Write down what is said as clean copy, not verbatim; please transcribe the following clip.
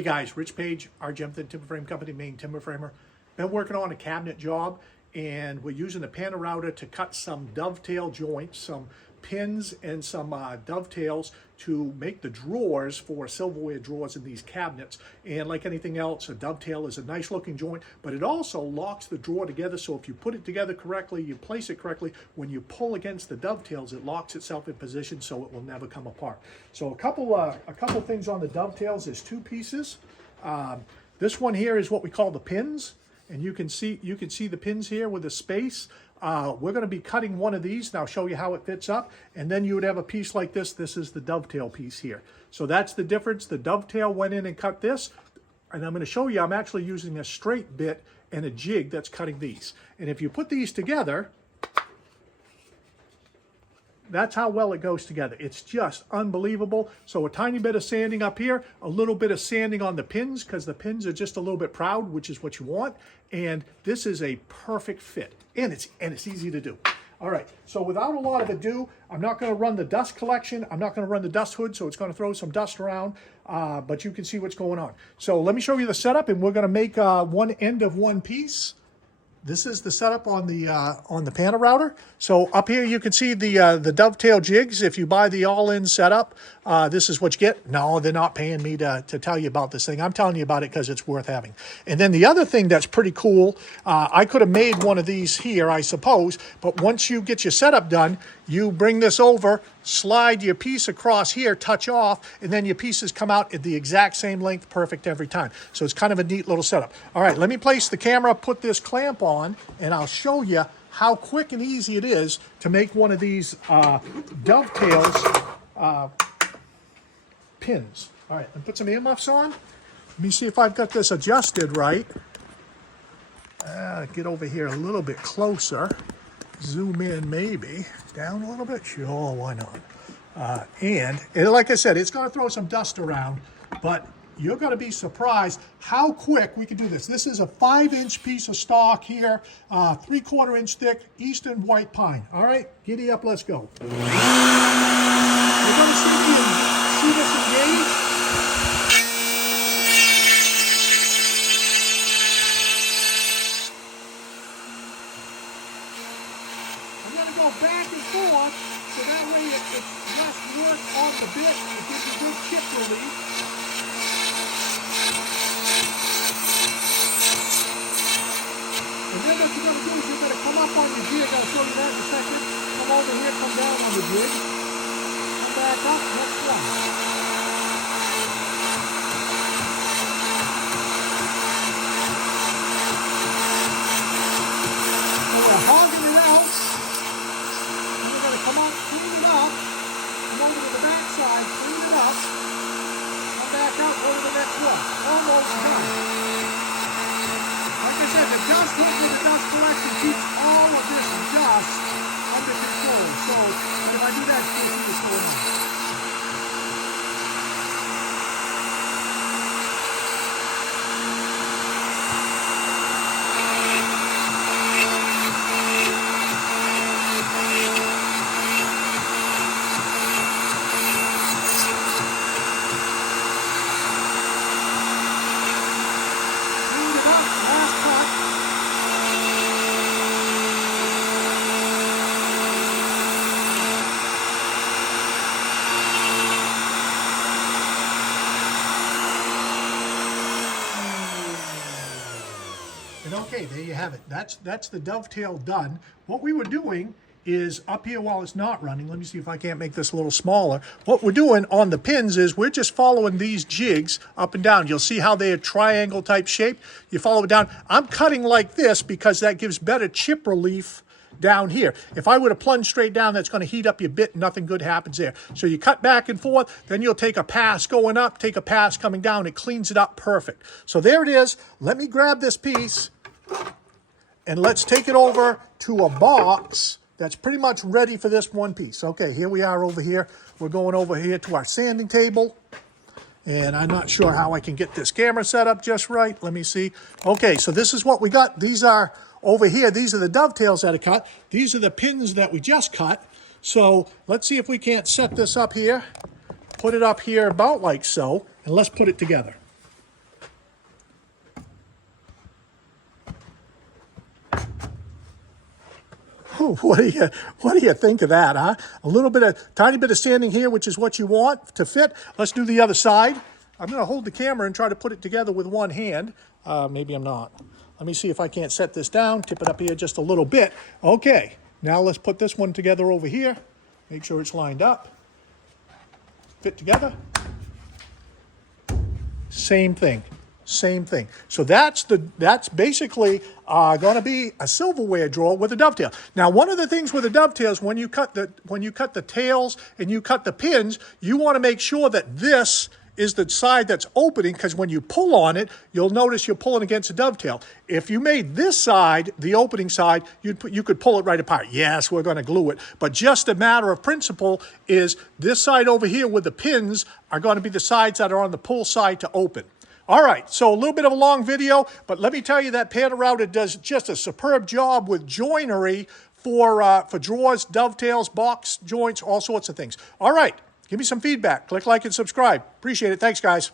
Hey guys, Rich Page, our Timber Frame Company, main timber framer. Been working on a cabinet job and we're using the Pantorouter to cut some dovetail joints, some pins and some dovetails to make the drawers for silverware drawers in these cabinets. And like anything else, a dovetail is a nice looking joint, but it also locks the drawer together. So if you put it together correctly, you place it correctly, when you pull against the dovetails, it locks itself in position so it will never come apart. So a couple things on the dovetails. There's two pieces. This one here is what we call the pins. And you can see the pins here with the space. We're going to be cutting one of these, and I'll show you how it fits up. And then you would have a piece like this. This is the dovetail piece here. So that's the difference. The dovetail went in and cut this. And I'm going to show you, I'm actually using a straight bit and a jig that's cutting these. And if you put these together, that's how well it goes together. It's just unbelievable. So a tiny bit of sanding up here, a little bit of sanding on the pins because the pins are just a little bit proud, which is what you want. And this is a perfect fit. And it's easy to do. All right, so without a lot of ado, I'm not going to run the dust collection. I'm not going to run the dust hood, so it's going to throw some dust around, but you can see what's going on. So let me show you the setup, and we're going to make one end of one piece. This is the setup on the Pantorouter. So up here you can see the dovetail jigs. If you buy the all-in setup, this is what you get. No, they're not paying me to tell you about this thing. I'm telling you about it because it's worth having. And then the other thing that's pretty cool, I could have made one of these here, I suppose, but once you get your setup done, you bring this over, slide your piece across here, touch off, and then your pieces come out at the exact same length, perfect every time. So it's kind of a neat little setup. All right, let me place the camera, put this clamp on, and I'll show you how quick and easy it is to make one of these dovetails pins. All right, and put some earmuffs on. Let me see if I've got this adjusted right. Get over here a little bit closer. Zoom in maybe. Down a little bit? Sure, why not? And like I said, it's going to throw some dust around, but you're going to be surprised how quick we can do this. This is a 5-inch piece of stock here, 3/4 inch thick, Eastern white pine. All right, giddy up, let's go. You're going to see this engage. I'm going to go back and forth, so that way it's less work on the bit. It gives you good chip relief. And then what you're going to do is you're going to come up on your jig. I'll show you that in a second. Come over here, come down on the jig. Come back up, next one. So we're hogging it out. And you're going to come up, clean it up. Come over to the back side, clean it up. Come back up, go to the next one. Almost done. Like I said, the dust hood with the dust collection keeps all of this dust under control. So if I do that, you'll see what's going on. And okay, there you have it. That's the dovetail done. What we were doing is up here while it's not running, let me see if I can't make this a little smaller. What we're doing on the pins is we're just following these jigs up and down. You'll see how they're triangle type shape. You follow it down. I'm cutting like this because that gives better chip relief down here. If I were to plunge straight down, that's going to heat up your bit and nothing good happens there. So you cut back and forth, then you'll take a pass going up, take a pass coming down. It cleans it up perfect. So there it is. Let me grab this piece and let's take it over to a box that's pretty much ready for this one piece. Okay, here we are over here. We're going over here to our sanding table. And I'm not sure how I can get this camera set up just right. Let me see. Okay, so this is what we got. These are over here. These are the dovetails that are cut. These are the pins that we just cut. So let's see if we can't set this up here. Put it up here about like so, and let's put it together. What do you think of that, huh? A little bit of, tiny bit of sanding here, which is what you want to fit. Let's do the other side. I'm going to hold the camera and try to put it together with one hand. Maybe I'm not. Let me see if I can't set this down, tip it up here just a little bit. Okay, now let's put this one together over here. Make sure it's lined up. Fit together. Same thing. Same thing. So that's basically going to be a silverware drawer with a dovetail. Now, one of the things with the dovetails, when you cut the tails and you cut the pins, you want to make sure that this is the side that's opening, because when you pull on it, you'll notice you're pulling against a dovetail. If you made this side the opening side, you could pull it right apart. Yes, we're going to glue it, but just a matter of principle is this side over here with the pins are going to be the sides that are on the pull side to open. All right, so a little bit of a long video, but let me tell you that Pantorouter does just a superb job with joinery for drawers, dovetails, box joints, all sorts of things. All right, give me some feedback. Click like and subscribe. Appreciate it. Thanks, guys.